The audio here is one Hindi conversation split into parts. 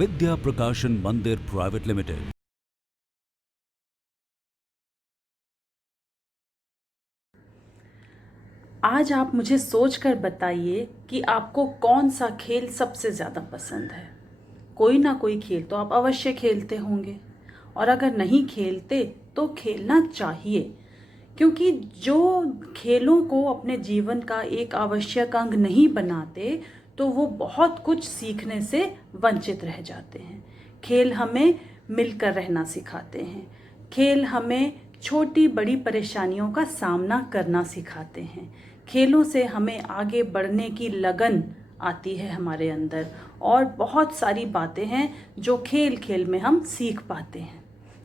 विद्या प्रकाशन मंदिर प्राइवेट लिमिटेड। आज आप मुझे सोचकर बताइए कि आपको कौन सा खेल सबसे ज़्यादा पसंद है। कोई ना कोई खेल तो आप अवश्य खेलते होंगे, और अगर नहीं खेलते तो खेलना चाहिए, क्योंकि जो खेलों को अपने जीवन का एक आवश्यक अंग नहीं बनाते तो वो बहुत कुछ सीखने से वंचित रह जाते हैं। खेल हमें मिलकर रहना सिखाते हैं। खेल हमें छोटी बड़ी परेशानियों का सामना करना सिखाते हैं। खेलों से हमें आगे बढ़ने की लगन आती है हमारे अंदर, और बहुत सारी बातें हैं जो खेल खेल में हम सीख पाते हैं।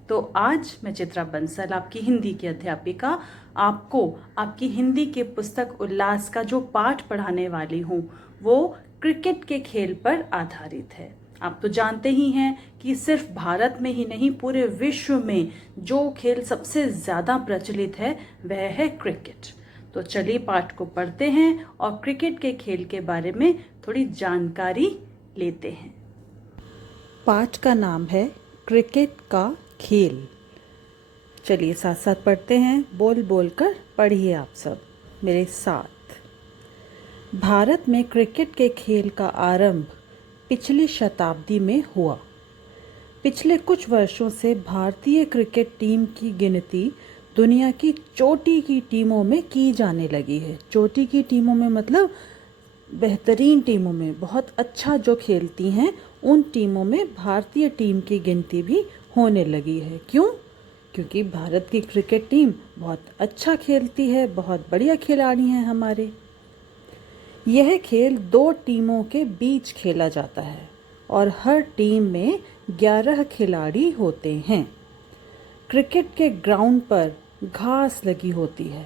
तो आज मैं चित्रा बंसल, आपकी हिंदी की अध्यापिका, आपको आपकी हिंदी के पुस्तक उल्लास का जो पाठ पढ़ाने वाली हूँ वो क्रिकेट के खेल पर आधारित है। आप तो जानते ही हैं कि सिर्फ भारत में ही नहीं, पूरे विश्व में जो खेल सबसे ज़्यादा प्रचलित है वह है क्रिकेट। तो चलिए पाठ को पढ़ते हैं और क्रिकेट के खेल के बारे में थोड़ी जानकारी लेते हैं। पाठ का नाम है क्रिकेट का खेल। चलिए साथ साथ पढ़ते हैं, बोल बोल कर पढ़िए आप सब मेरे साथ। भारत में क्रिकेट के खेल का आरंभ पिछली शताब्दी में हुआ। पिछले कुछ वर्षों से भारतीय क्रिकेट टीम की गिनती दुनिया की चोटी की टीमों में की जाने लगी है। चोटी की टीमों में मतलब बेहतरीन टीमों में, बहुत अच्छा जो खेलती हैं उन टीमों में भारतीय टीम की गिनती भी होने लगी है। क्यों? क्योंकि भारत की क्रिकेट टीम बहुत अच्छा खेलती है, बहुत बढ़िया खिलाड़ी हैं हमारे। यह खेल दो टीमों के बीच खेला जाता है और हर टीम में 11 खिलाड़ी होते हैं। क्रिकेट के ग्राउंड पर घास लगी होती है।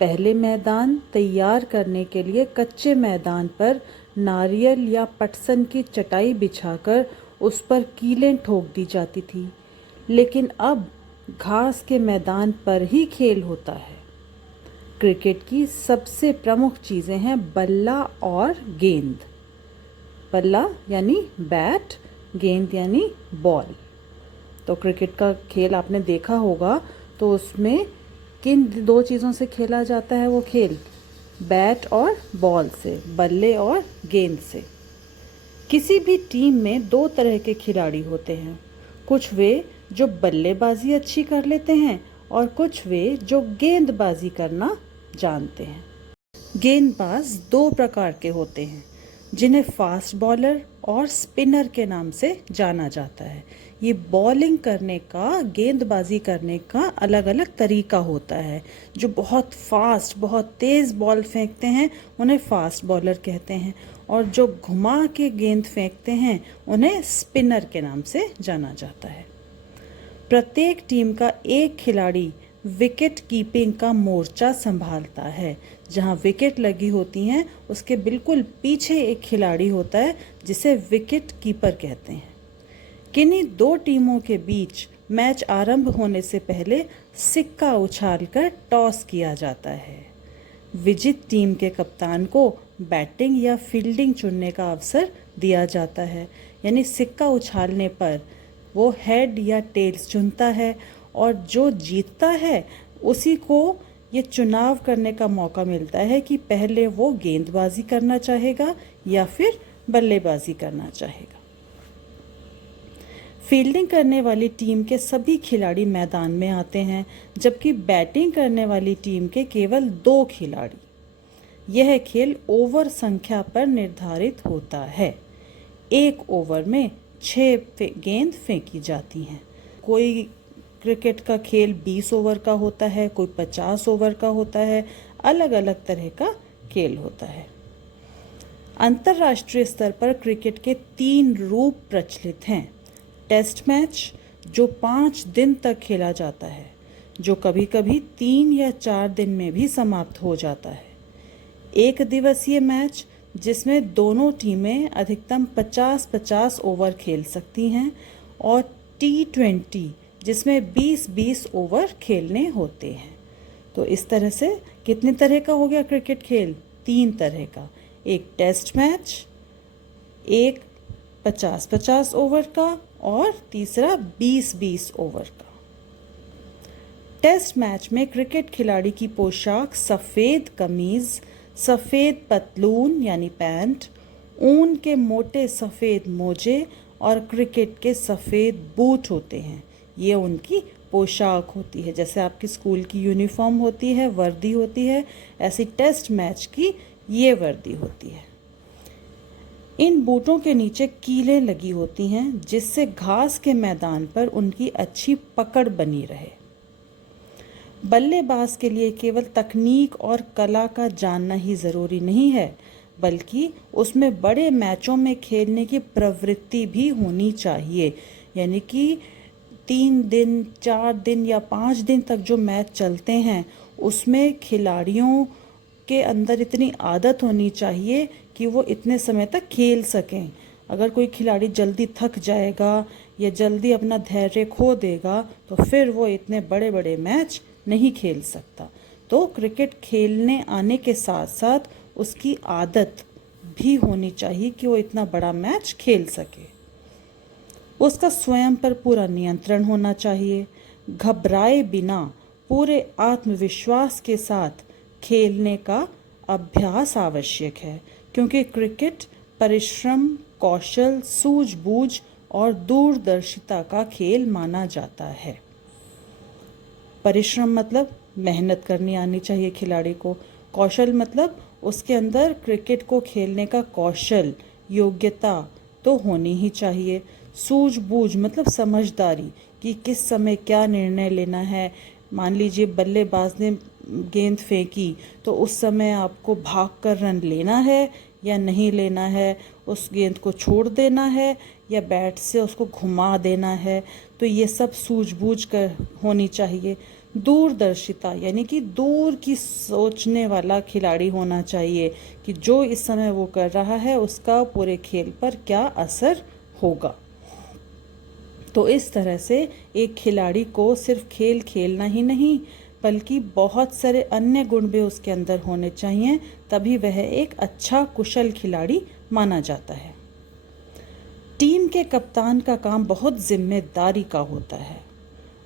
पहले मैदान तैयार करने के लिए कच्चे मैदान पर नारियल या पटसन की चटाई बिछाकर उस पर कीलें ठोक दी जाती थी, लेकिन अब घास के मैदान पर ही खेल होता है। क्रिकेट की सबसे प्रमुख चीज़ें हैं बल्ला और गेंद। बल्ला यानी बैट, गेंद यानी बॉल। तो क्रिकेट का खेल आपने देखा होगा, तो उसमें किन दो चीज़ों से खेला जाता है वो खेल? बैट और बॉल से, बल्ले और गेंद से। किसी भी टीम में दो तरह के खिलाड़ी होते हैं। कुछ वे जो बल्लेबाजी अच्छी कर लेते हैं और कुछ वे जो गेंदबाजी करना जानते हैं। गेंदबाज दो प्रकार के होते हैं, जिन्हें फास्ट बॉलर और स्पिनर के नाम से जाना जाता है। ये बॉलिंग करने का, गेंदबाजी करने का अलग अलग तरीका होता है। जो बहुत फास्ट, बहुत तेज़ बॉल फेंकते हैं उन्हें फास्ट बॉलर कहते हैं, और जो घुमा के गेंद फेंकते हैं उन्हें स्पिनर के नाम से जाना जाता है। प्रत्येक टीम का एक खिलाड़ी विकेट कीपिंग का मोर्चा संभालता है। जहां विकेट लगी होती हैं उसके बिल्कुल पीछे एक खिलाड़ी होता है जिसे विकेट कीपर कहते हैं। किन्हीं दो टीमों के बीच मैच आरंभ होने से पहले सिक्का उछालकर टॉस किया जाता है। विजित टीम के कप्तान को बैटिंग या फील्डिंग चुनने का अवसर दिया जाता है। यानी सिक्का उछालने पर वो हेड या टेल्स चुनता है, और जो जीतता है उसी को ये चुनाव करने का मौका मिलता है कि पहले वो गेंदबाजी करना चाहेगा या फिर बल्लेबाजी करना चाहेगा। फील्डिंग करने वाली टीम के सभी खिलाड़ी मैदान में आते हैं, जबकि बैटिंग करने वाली टीम के केवल 2 खिलाड़ी। यह खेल ओवर संख्या पर निर्धारित होता है। एक ओवर में 6 गेंद फेंकी जाती हैं। कोई क्रिकेट का खेल 20 ओवर का होता है, कोई 50 ओवर का होता है, अलग अलग तरह का खेल होता है। अंतर्राष्ट्रीय स्तर पर क्रिकेट के 3 रूप प्रचलित हैं। टेस्ट मैच, जो 5 दिन तक खेला जाता है, जो कभी कभी 3 या 4 दिन में भी समाप्त हो जाता है। एक दिवसीय मैच, जिसमें दोनों टीमें अधिकतम 50-50 ओवर खेल सकती हैं, और T20, जिसमें 20-20 ओवर खेलने होते हैं। तो इस तरह से कितने तरह का हो गया क्रिकेट खेल? 3 तरह का। एक टेस्ट मैच, एक 50-50 ओवर का और तीसरा 20-20 ओवर का। टेस्ट मैच में क्रिकेट खिलाड़ी की पोशाक सफ़ेद कमीज़, सफ़ेद पतलून यानी पैंट, ऊन के मोटे सफ़ेद मोजे और क्रिकेट के सफ़ेद बूट होते हैं। ये उनकी पोशाक होती है। जैसे आपकी स्कूल की यूनिफॉर्म होती है, वर्दी होती है, ऐसी टेस्ट मैच की ये वर्दी होती है। इन बूटों के नीचे कीलें लगी होती हैं जिससे घास के मैदान पर उनकी अच्छी पकड़ बनी रहे। बल्लेबाज के लिए केवल तकनीक और कला का जानना ही ज़रूरी नहीं है, बल्कि उसमें बड़े मैचों में खेलने की प्रवृत्ति भी होनी चाहिए। यानी कि 3 दिन, 4 दिन या 5 दिन तक जो मैच चलते हैं उसमें खिलाड़ियों के अंदर इतनी आदत होनी चाहिए कि वो इतने समय तक खेल सकें। अगर कोई खिलाड़ी जल्दी थक जाएगा या जल्दी अपना धैर्य खो देगा तो फिर वो इतने बड़े बड़े मैच नहीं खेल सकता। तो क्रिकेट खेलने आने के साथ साथ उसकी आदत भी होनी चाहिए कि वो इतना बड़ा मैच खेल सके। उसका स्वयं पर पूरा नियंत्रण होना चाहिए। घबराए बिना पूरे आत्मविश्वास के साथ खेलने का अभ्यास आवश्यक है, क्योंकि क्रिकेट परिश्रम, कौशल, सूझबूझ और दूरदर्शिता का खेल माना जाता है। परिश्रम मतलब मेहनत करनी आनी चाहिए खिलाड़ी को। कौशल मतलब उसके अंदर क्रिकेट को खेलने का कौशल, योग्यता तो होनी ही चाहिए। सूझबूझ मतलब समझदारी कि किस समय क्या निर्णय लेना है। मान लीजिए बल्लेबाज ने गेंद फेंकी तो उस समय आपको भागकर रन लेना है या नहीं लेना है, उस गेंद को छोड़ देना है या बैट से उसको घुमा देना है। तो ये सब सूझबूझ कर होनी चाहिए। दूरदर्शिता यानी कि दूर की सोचने वाला खिलाड़ी होना चाहिए कि जो इस समय वो कर रहा है उसका पूरे खेल पर क्या असर होगा। तो इस तरह से एक खिलाड़ी को सिर्फ खेल खेलना ही नहीं बल्कि बहुत सारे अन्य गुण भी उसके अंदर होने चाहिए, तभी वह एक अच्छा कुशल खिलाड़ी माना जाता है। टीम के कप्तान का काम बहुत जिम्मेदारी का होता है।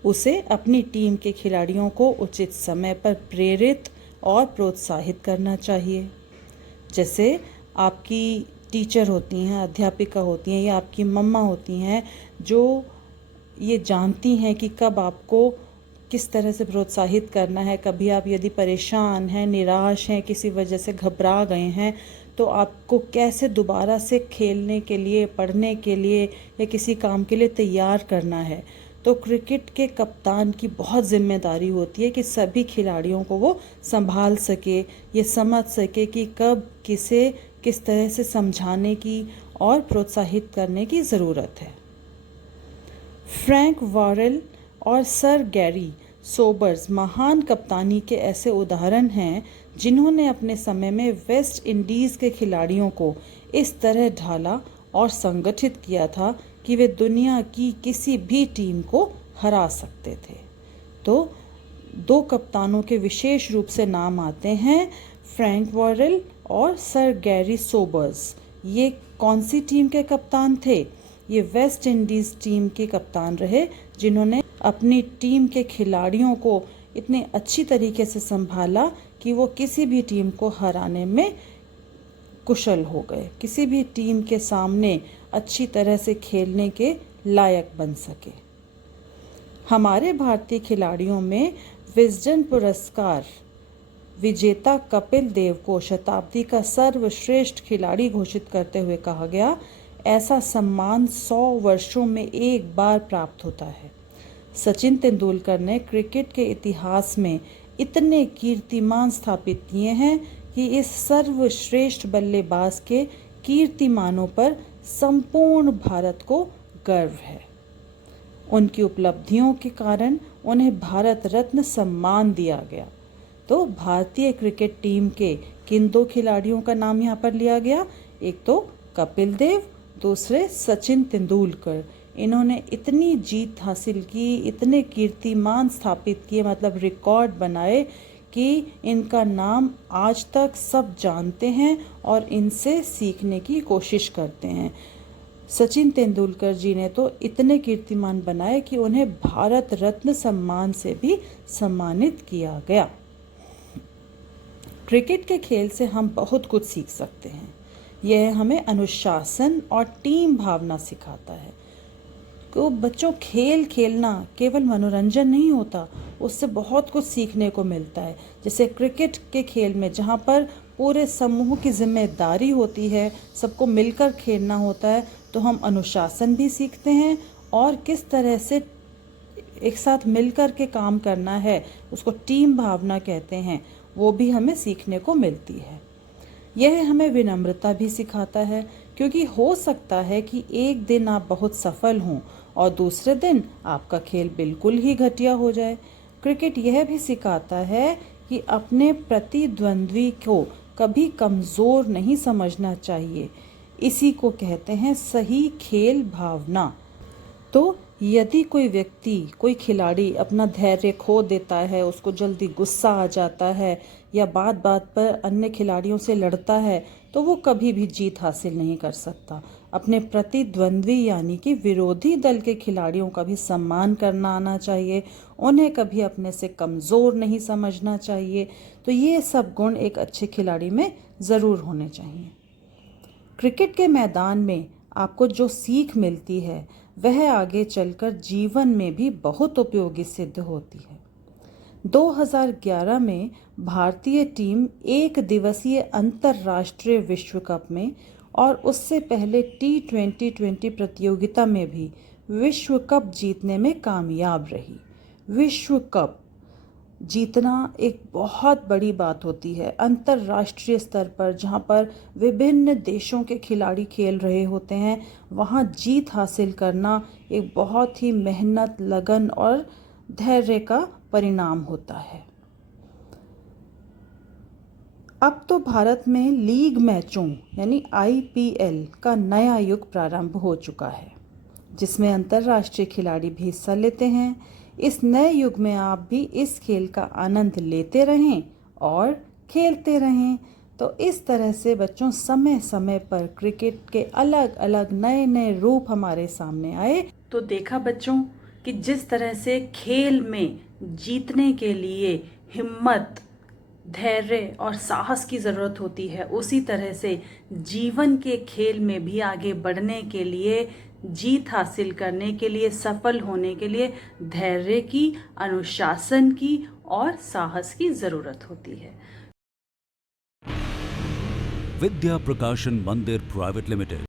उसे अपनी टीम के खिलाड़ियों को उचित समय पर प्रेरित और प्रोत्साहित करना चाहिए। जैसे आपकी टीचर होती हैं, अध्यापिका होती हैं या आपकी मम्मा होती हैं जो ये जानती हैं कि कब आपको किस तरह से प्रोत्साहित करना है। कभी आप यदि परेशान हैं, निराश हैं, किसी वजह से घबरा गए हैं तो आपको कैसे दोबारा से खेलने के लिए, पढ़ने के लिए या किसी काम के लिए तैयार करना है। तो क्रिकेट के कप्तान की बहुत जिम्मेदारी होती है कि सभी खिलाड़ियों को वो संभाल सके, ये समझ सके कि कब किसे किस तरह से समझाने की और प्रोत्साहित करने की ज़रूरत है। फ्रैंक वॉरेल और सर गैरी सोबर्स महान कप्तानी के ऐसे उदाहरण हैं जिन्होंने अपने समय में वेस्ट इंडीज़ के खिलाड़ियों को इस तरह ढाला और संगठित किया था कि वे दुनिया की किसी भी टीम को हरा सकते थे। तो 2 कप्तानों के विशेष रूप से नाम आते हैं, फ्रैंक वॉरेल और सर गैरी सोबर्स। ये कौन सी टीम के कप्तान थे? ये वेस्ट इंडीज़ टीम के कप्तान रहे जिन्होंने अपनी टीम के खिलाड़ियों को इतने अच्छी तरीके से संभाला कि वो किसी भी टीम को हराने में कुशल हो गए, किसी भी टीम के सामने अच्छी तरह से खेलने के लायक बन सके। हमारे भारतीय खिलाड़ियों में विजडन पुरस्कार विजेता कपिल देव को शताब्दी का सर्वश्रेष्ठ खिलाड़ी घोषित करते हुए कहा गया, ऐसा सम्मान 100 वर्षों में एक बार प्राप्त होता है। सचिन तेंदुलकर ने क्रिकेट के इतिहास में इतने कीर्तिमान स्थापित किए हैं कि इस सर्वश्रेष्ठ बल्लेबाज के कीर्तिमानों पर संपूर्ण भारत को गर्व है। उनकी उपलब्धियों के कारण उन्हें भारत रत्न सम्मान दिया गया। तो भारतीय क्रिकेट टीम के किन 2 खिलाड़ियों का नाम यहाँ पर लिया गया? एक तो कपिल देव, दूसरे सचिन तेंदुलकर। इन्होंने इतनी जीत हासिल की, इतने कीर्तिमान स्थापित किए, मतलब रिकॉर्ड बनाए कि इनका नाम आज तक सब जानते हैं और इनसे सीखने की कोशिश करते हैं। सचिन तेंदुलकर जी ने तो इतने कीर्तिमान बनाए कि उन्हें भारत रत्न सम्मान से भी सम्मानित किया गया। क्रिकेट के खेल से हम बहुत कुछ सीख सकते हैं। यह हमें अनुशासन और टीम भावना सिखाता है। तो बच्चों, खेल खेलना केवल मनोरंजन नहीं होता, उससे बहुत कुछ सीखने को मिलता है। जैसे क्रिकेट के खेल में जहाँ पर पूरे समूह की जिम्मेदारी होती है, सबको मिलकर खेलना होता है, तो हम अनुशासन भी सीखते हैं और किस तरह से एक साथ मिलकर के काम करना है, उसको टीम भावना कहते हैं, वो भी हमें सीखने को मिलती है। यह हमें विनम्रता भी सिखाता है, क्योंकि हो सकता है कि एक दिन आप बहुत सफल हों और दूसरे दिन आपका खेल बिल्कुल ही घटिया हो जाए। क्रिकेट यह भी सिखाता है कि अपने प्रतिद्वंद्वी को कभी कमज़ोर नहीं समझना चाहिए। इसी को कहते हैं सही खेल भावना। तो यदि कोई व्यक्ति, कोई खिलाड़ी अपना धैर्य खो देता है, उसको जल्दी गुस्सा आ जाता है या बात बात पर अन्य खिलाड़ियों से लड़ता है, तो वो कभी भी जीत हासिल नहीं कर सकता। अपने प्रतिद्वंद्वी यानी कि विरोधी दल के खिलाड़ियों का भी सम्मान करना आना चाहिए, उन्हें कभी अपने से कमज़ोर नहीं समझना चाहिए। तो ये सब गुण एक अच्छे खिलाड़ी में ज़रूर होने चाहिए। क्रिकेट के मैदान में आपको जो सीख मिलती है, वह आगे चलकर जीवन में भी बहुत उपयोगी सिद्ध होती है। 2011 में भारतीय टीम एक दिवसीय अंतर्राष्ट्रीय विश्व कप में और उससे पहले T20 प्रतियोगिता में भी विश्व कप जीतने में कामयाब रही। विश्व कप जीतना एक बहुत बड़ी बात होती है अंतर्राष्ट्रीय स्तर पर, जहाँ पर विभिन्न देशों के खिलाड़ी खेल रहे होते हैं। वहाँ जीत हासिल करना एक बहुत ही मेहनत, लगन और धैर्य का परिणाम होता है। अब तो भारत में लीग मैचों यानी IPL का नया युग प्रारंभ हो चुका है, जिसमें अंतर्राष्ट्रीय खिलाड़ी भी हिस्सा लेते हैं। इस नए युग में आप भी इस खेल का आनंद लेते रहें और खेलते रहें। तो इस तरह से बच्चों, समय समय पर क्रिकेट के अलग अलग नए नए रूप हमारे सामने आए। तो देखा बच्चों कि जिस तरह से खेल में जीतने के लिए हिम्मत, धैर्य और साहस की ज़रूरत होती है, उसी तरह से जीवन के खेल में भी आगे बढ़ने के लिए, जीत हासिल करने के लिए, सफल होने के लिए धैर्य की, अनुशासन की और साहस की ज़रूरत होती है। विद्या प्रकाशन मंदिर प्राइवेट लिमिटेड।